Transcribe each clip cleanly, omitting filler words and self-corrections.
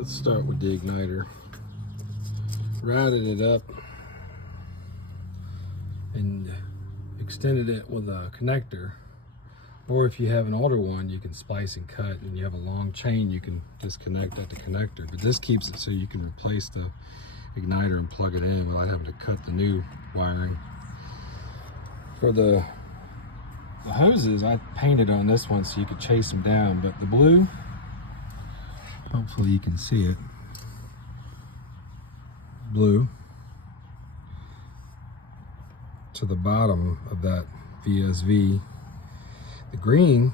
Let's start with the igniter. Routed it up and extended it with a connector, or if you have an older one you can splice and cut, and you have a long chain you can disconnect at the connector, but this keeps it so you can replace the igniter and plug it in without having to cut the new wiring. For the hoses, I painted on this one so you could chase them down, but the blue, hopefully you can see it, blue to the bottom of that VSV. The green,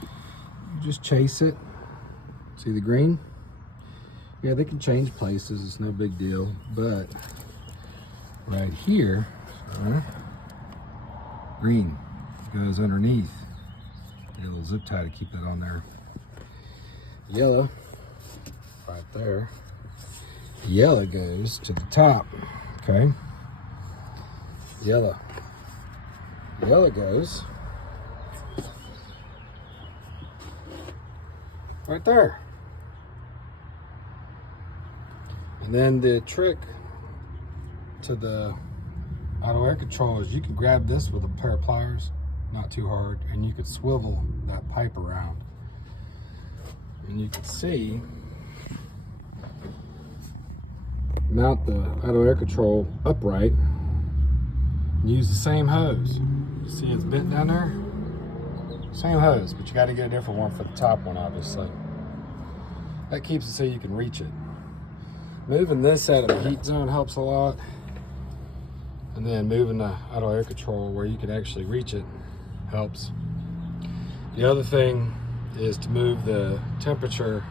you just chase it. See the green? Yeah, they can change places, it's no big deal, but right here, green goes underneath. Get a little zip tie to keep that on there. Yellow, right there. Yellow goes to the top, okay? Yellow goes right there. And then the trick to the auto air control is you can grab this with a pair of pliers, not too hard, and you could swivel that pipe around. And you can see, mount the auto air control upright and use the same hose. You see it's bent down there? Same hose, but you got to get a different one for the top one, obviously. That keeps it so you can reach it. Moving this out of the heat zone helps a lot. And then moving the auto air control where you can actually reach it helps. The other thing is to move the temperature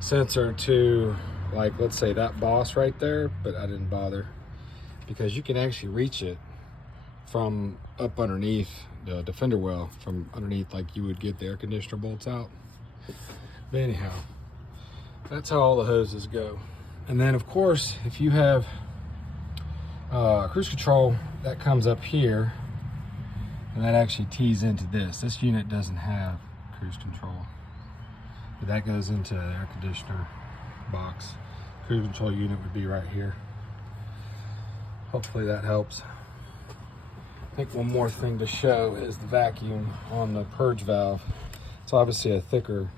sensor to, like, let's say that boss right there, but I didn't bother because you can actually reach it from up underneath the defender well, from underneath like you would get the air conditioner bolts out. But anyhow, that's how all the hoses go. And then of course, if you have cruise control, that comes up here and that actually tees into this. This unit doesn't have cruise control, but that goes into the air conditioner box. Cruise control unit would be right here. Hopefully that helps. I think one more thing to show is the vacuum on the purge valve. It's obviously a thicker,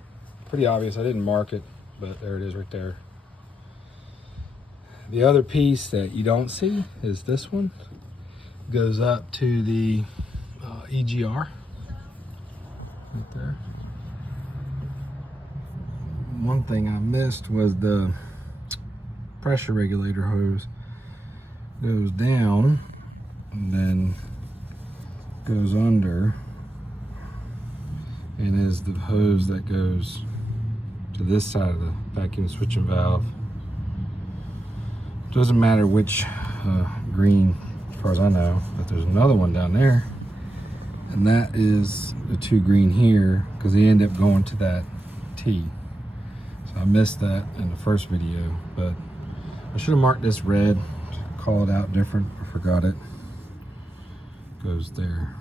pretty obvious. I didn't mark it, but there it is right there. The other piece that you don't see is this one. Goes up to the EGR right there. One thing I missed was the pressure regulator hose. Goes down and then goes under, and is the hose that goes to this side of the vacuum switching valve. Doesn't matter which green, as far as I know, but there's another one down there, and that is the two green here because they end up going to that T. So I missed that in the first video, but I should have marked this red, call it out different. I forgot it. Goes there.